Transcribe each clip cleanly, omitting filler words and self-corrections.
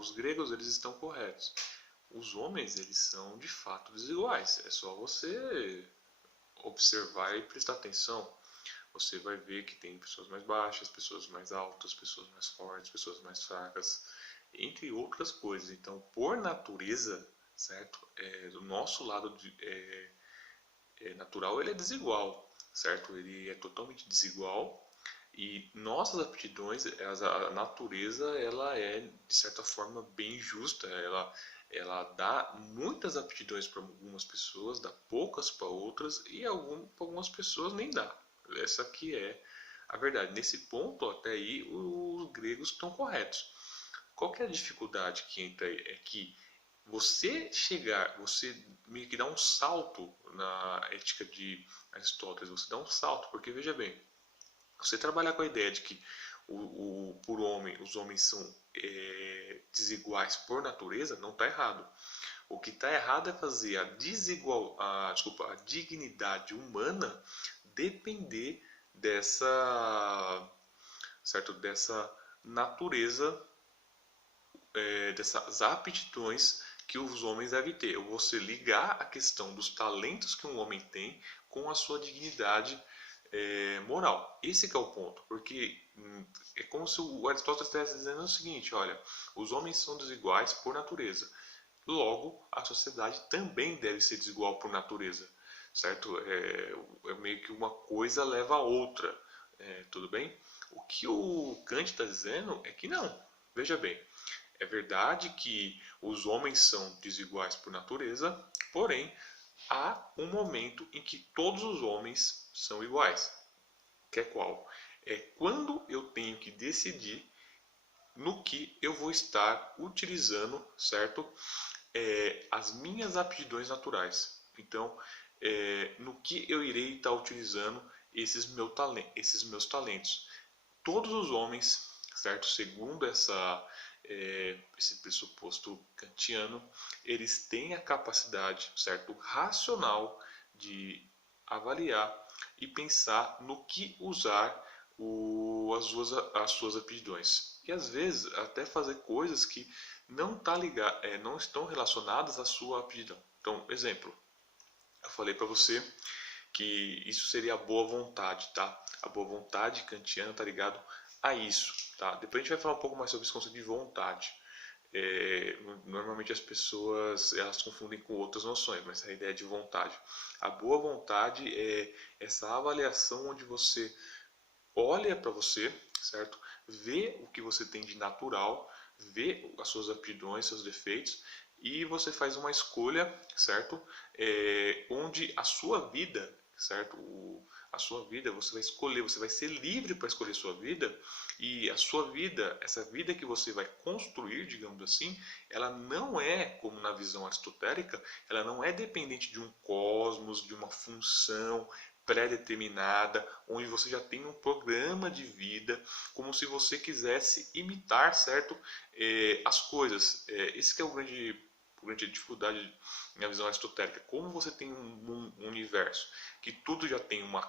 os gregos eles estão corretos. Os homens eles são de fato desiguais. É só você observar e prestar atenção. Você vai ver que tem pessoas mais baixas, pessoas mais altas, pessoas mais fortes, pessoas mais fracas, entre outras coisas. Então, por natureza, certo? Do nosso lado natural ele é desigual, certo? Ele é totalmente desigual e nossas aptidões, a natureza, ela é de certa forma bem justa. Ela dá muitas aptidões para algumas pessoas, dá poucas para outras e para algumas pessoas nem dá. Essa aqui é a verdade. Nesse ponto até aí os gregos estão corretos. Qual que é a dificuldade que entra aí? É que você meio que dá um salto na ética de Aristóteles, você dá um salto, porque veja bem, você trabalhar com a ideia de que os homens são desiguais por natureza, não está errado. O que está errado é fazer a dignidade humana depender dessa natureza, dessas aptidões que os homens devem ter. Você ligar a questão dos talentos que um homem tem com a sua dignidade moral. Esse que é o ponto, porque é como se o Aristóteles estivesse dizendo o seguinte: olha, os homens são desiguais por natureza, logo a sociedade também deve ser desigual por natureza, certo? É meio que uma coisa leva a outra, tudo bem? O que o Kant está dizendo é que não. Veja bem, é verdade que os homens são desiguais por natureza, porém há um momento em que todos os homens são iguais. Que é qual? É quando eu tenho que decidir no que eu vou estar utilizando, certo? As minhas aptidões naturais. Então, no que eu irei estar utilizando esses meus talentos. Todos os homens, certo? Segundo esse pressuposto kantiano, eles têm a capacidade, certo, racional de avaliar e pensar no que usar as suas aptidões. E às vezes até fazer coisas que não estão relacionadas à sua aptidão. Então, exemplo, eu falei para você que isso seria a boa vontade, tá? A boa vontade kantiana está ligado a isso, tá? Depois a gente vai falar um pouco mais sobre esse conceito de vontade. Normalmente as pessoas elas confundem com outras noções, mas a ideia de vontade. A boa vontade é essa avaliação onde você olha para você, certo? Vê o que você tem de natural, vê as suas aptidões, seus defeitos e você faz uma escolha, certo? Onde a sua vida, certo? A sua vida você vai escolher, você vai ser livre para escolher sua vida e a sua vida, essa vida que você vai construir, digamos assim, ela não é, como na visão aristotélica, ela não é dependente de um cosmos, de uma função pré-determinada, onde você já tem um programa de vida, como se você quisesse imitar, certo, as coisas. Esse que é a grande dificuldade na visão aristotélica. Como você tem um universo que tudo já tem uma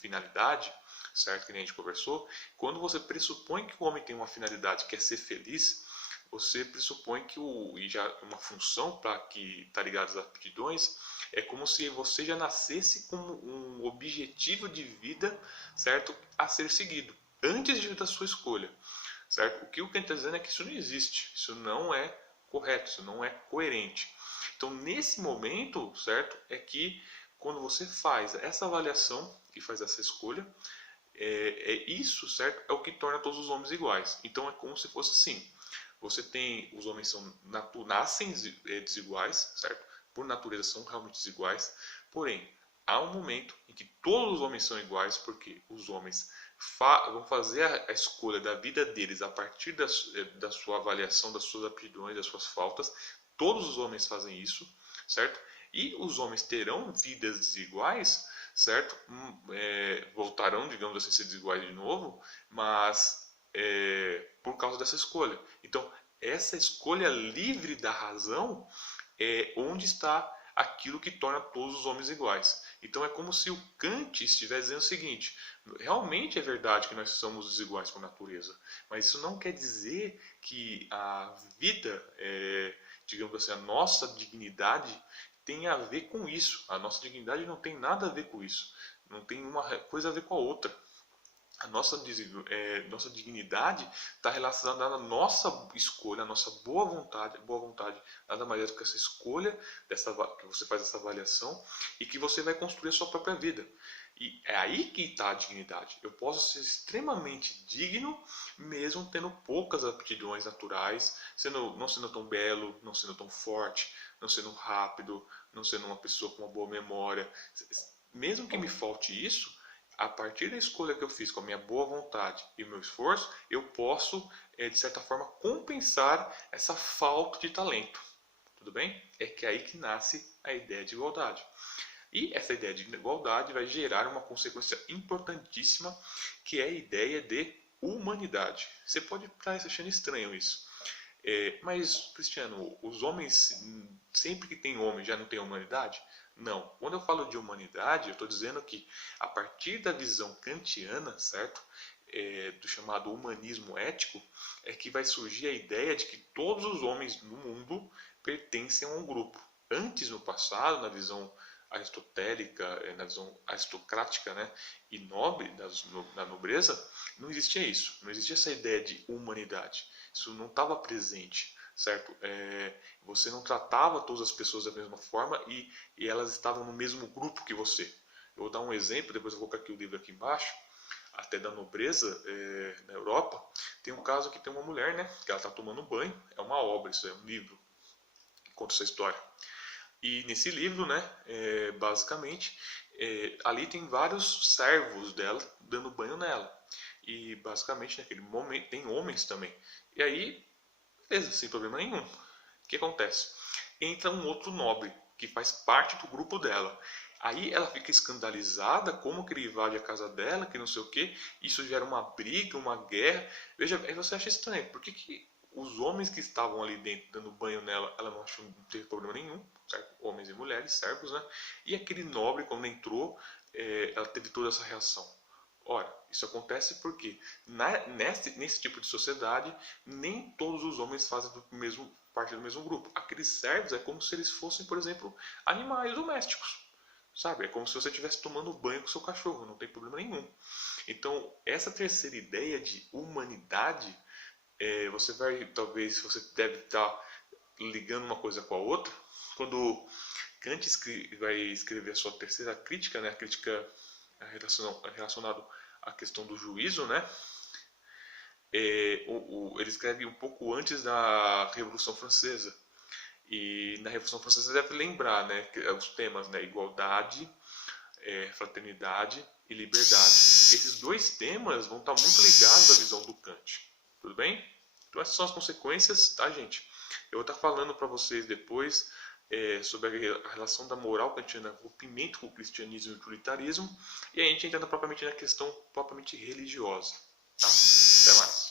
finalidade, certo, que nem a gente conversou, quando você pressupõe que o homem tem uma finalidade que é ser feliz, você pressupõe que e já uma função para que está ligado às aptidões, é como se você já nascesse com um objetivo de vida, certo, a ser seguido antes da sua escolha, certo? O que o Kant está dizendo é que isso não existe, isso não é correto, isso não é coerente. Então, nesse momento, certo, é que quando você faz essa avaliação e faz essa escolha, isso, certo, é o que torna todos os homens iguais. Então, é como se fosse assim: os homens nascem desiguais, certo? Por natureza são realmente desiguais, porém há um momento em que todos os homens são iguais, porque os homens vão fazer a escolha da vida deles a partir da sua avaliação, das suas aptidões, das suas faltas. Todos os homens fazem isso, certo? E os homens terão vidas desiguais, certo? Voltarão, digamos assim, a ser desiguais de novo, mas por causa dessa escolha. Então, essa escolha livre da razão é onde está aquilo que torna todos os homens iguais. Então é como se o Kant estivesse dizendo o seguinte: realmente é verdade que nós somos desiguais por natureza, mas isso não quer dizer que a vida, digamos assim, a nossa dignidade tem a ver com isso. A nossa dignidade não tem nada a ver com isso. Não tem uma coisa a ver com a outra. A nossa dignidade está relacionada à nossa escolha, à nossa boa vontade, nada mais é do que essa escolha, que você faz essa avaliação e que você vai construir a sua própria vida. E é aí que está a dignidade. Eu posso ser extremamente digno, mesmo tendo poucas aptidões naturais, não sendo tão belo, não sendo tão forte, não sendo rápido, não sendo uma pessoa com uma boa memória. Mesmo que me falte isso, a partir da escolha que eu fiz com a minha boa vontade e o meu esforço, eu posso, de certa forma, compensar essa falta de talento. Tudo bem? É que é aí que nasce a ideia de igualdade. E essa ideia de igualdade vai gerar uma consequência importantíssima, que é a ideia de humanidade. Você pode estar achando estranho isso. Mas, Cristiano, os homens, sempre que tem homem, já não tem humanidade? Não. Quando eu falo de humanidade, eu estou dizendo que, a partir da visão kantiana, certo? Do chamado humanismo ético, é que vai surgir a ideia de que todos os homens no mundo pertencem a um grupo. Antes, no passado, na visão aristotélica, na visão aristocrática, né, e nobre da nobreza, não existia isso. Não existia essa ideia de humanidade. Isso não estava presente, certo? Você não tratava todas as pessoas da mesma forma e elas estavam no mesmo grupo que você. Eu vou dar um exemplo, depois eu vou colocar aqui o livro aqui embaixo, até da nobreza na Europa. Tem um caso que tem uma mulher, né, que ela está tomando banho, é uma obra, isso é um livro que conta essa história. E nesse livro, né, basicamente, ali tem vários servos dela dando banho nela. E basicamente naquele momento tem homens também. E aí, beleza, sem problema nenhum. O que acontece? Entra um outro nobre que faz parte do grupo dela. Aí ela fica escandalizada, como que ele invade a casa dela, que não sei o que. Isso gera uma briga, uma guerra. Veja, aí você acha estranho. Por que os homens que estavam ali dentro dando banho nela, ela não achou, não teve problema nenhum, certo? Homens e mulheres, servos, né? E aquele nobre, quando entrou, ela teve toda essa reação. Ora, isso acontece porque nesse tipo de sociedade, nem todos os homens fazem parte do mesmo grupo. Aqueles servos é como se eles fossem, por exemplo, animais domésticos. Sabe? É como se você estivesse tomando banho com seu cachorro, não tem problema nenhum. Então, essa terceira ideia de humanidade, você deve estar ligando uma coisa com a outra. Quando Kant vai escrever a sua terceira crítica, né, a crítica relacionada à questão do juízo, né, ele escreve um pouco antes da Revolução Francesa. E na Revolução Francesa você deve lembrar, né, os temas, né, igualdade, fraternidade e liberdade. Esses dois temas vão estar muito ligados à visão do Kant. Tudo bem? Então essas são as consequências, tá, gente? Eu vou estar falando para vocês depois sobre a relação da moral kantiana, rompimento com o cristianismo e o utilitarismo, e a gente entra propriamente na questão propriamente religiosa. Tá? Até mais.